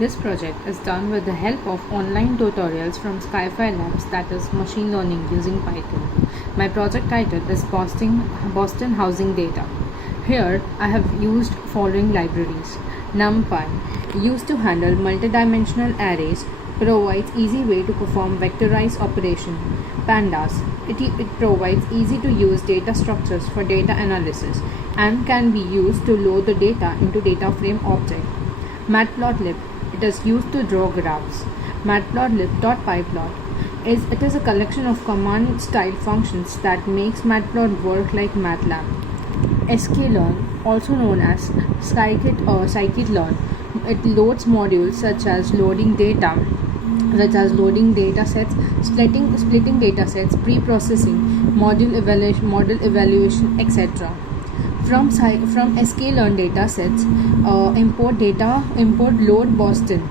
This project is done with the help of online tutorials from Skyfi Labs, that is machine learning using Python. My project title is Boston Housing Data. Here I have used following libraries. NumPy, used to handle multidimensional arrays, provides easy way to perform vectorized operation. Pandas, it provides easy to use data structures for data analysis and can be used to load the data into data frame object. Matplotlib, it is used to draw graphs. Matplotlib.pyplot is a collection of command style functions that makes Matplot work like MATLAB. sklearn, also known as scikit-learn, it loads modules such as loading data sets, splitting data sets, pre-processing, model evaluation, etc. From sklearn data sets, import load Boston.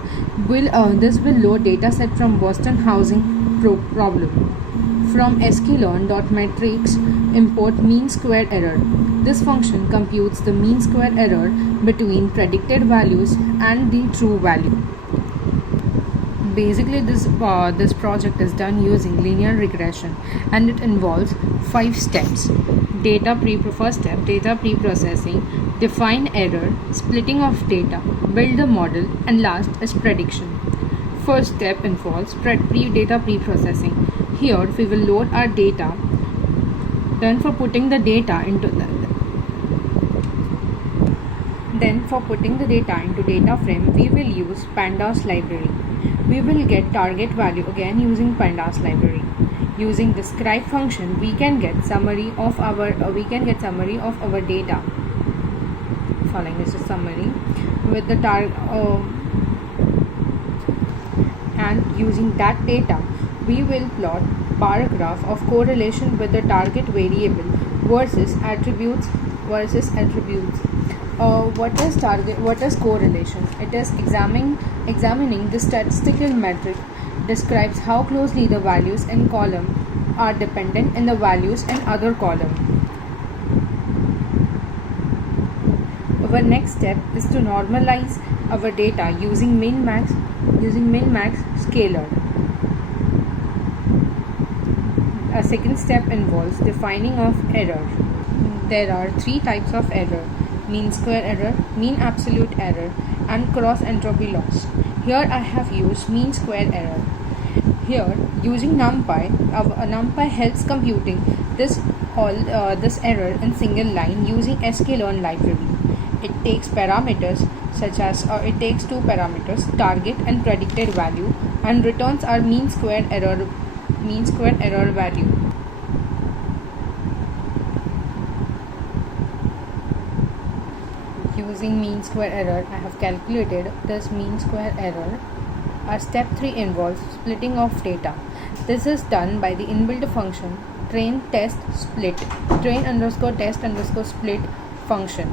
This will load data set from Boston housing problem. From sklearn.metrics, import mean square error. This function computes the mean square error between predicted values and the true value. Basically, this project is done using linear regression, and it involves 5 steps. First step, data pre-processing, define error, splitting of data, build the model, and last is prediction. First step involves data pre-processing. Here we will load our data. Then for putting the data into data frame, we will use pandas library. We will get target value again using pandas library. Using the describe function, we can get summary of our data. Following is a summary with the and using that data, we will plot bar graph of correlation with the target variable versus attributes. What is correlation? It is examining the statistical metric, describes how closely the values in column are dependent in the values in other column. Our next step is to normalize our data using min-max scalar. A second step involves defining of error. There are 3 types of error: mean square error, mean absolute error, and cross entropy loss. Here I have used mean square error. Here, using NumPy helps computing this error in single line using sklearn library. It takes parameters such as it takes 2 parameters, target and predicted value, and returns our mean square error value. Using mean square error, I have calculated this mean square error. Our step 3 involves splitting of data. This is done by the inbuilt function train_test_split function.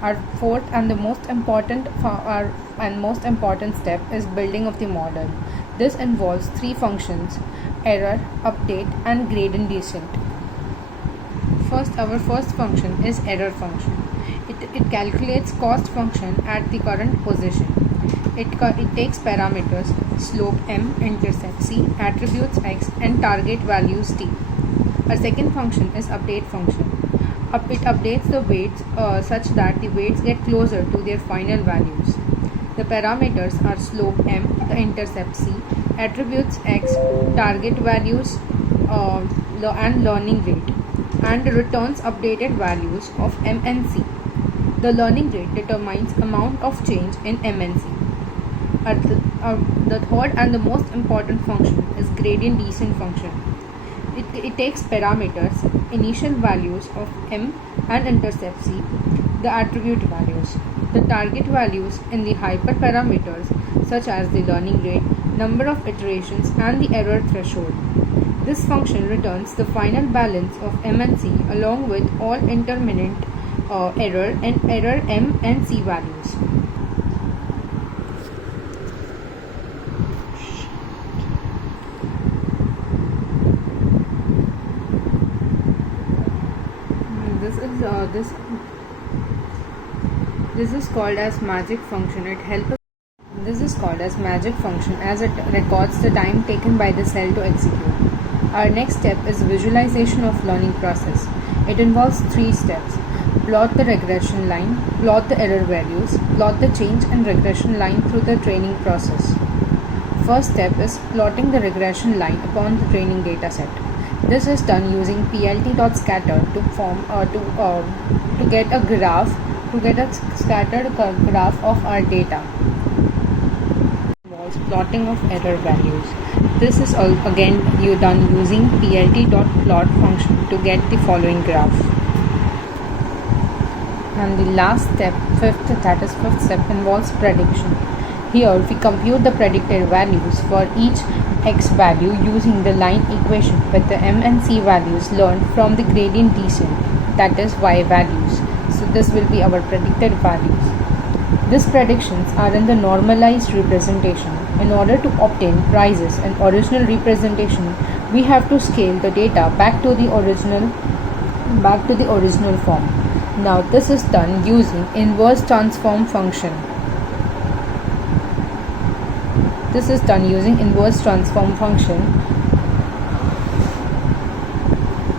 Our fourth and the most important step is building of the model. This involves 3 functions: error, update, and gradient descent. Our first function is error function. It calculates cost function at the current position. It takes parameters slope m, intercept c, attributes x, and target values t. Our second function is update function. It updates the weights such that the weights get closer to their final values. The parameters are slope m, the intercept c, attributes x, target values and learning rate, and returns updated values of m and c. The learning rate determines amount of change in m and c. The third and the most important function is gradient descent function. It takes parameters, initial values of m and intercept c, the attribute values, the target values in the hyperparameters such as the learning rate, number of iterations, and the error threshold. This function returns the final balance of m and c along with all intermittent error m and c values. This is called as magic function. This is called as magic function as it records the time taken by the cell to execute. Our next step is visualization of learning process. It involves 3 steps. Plot the regression line, plot the error values, plot the change and regression line through the training process. First step is plotting the regression line upon the training dataset. This is done using plt.scatter to get a scattered graph of our data. Involves plotting of error values. This is again done using plt.plot function to get the following graph. And the last step, fifth step, involves prediction. Here we compute the predicted values for each x value using the line equation with the m and c values learned from the gradient descent, that is y values. So this will be our predicted values. These predictions are in the normalized representation. In order to obtain prices in original representation, we have to scale the data back to the original form. Now this is done using inverse transform function. This is done using inverse transform function.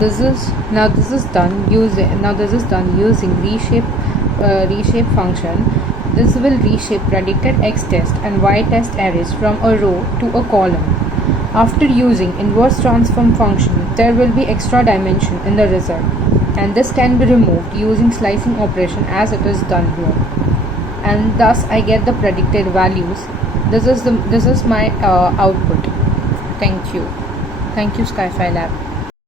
This is done using reshape function. This will reshape predicted x test and y test arrays from a row to a column. After using inverse transform function, there will be extra dimension in the result, and this can be removed using slicing operation as it is done here. And thus I get the predicted values. This is my output. Thank you, Skyfi Lab.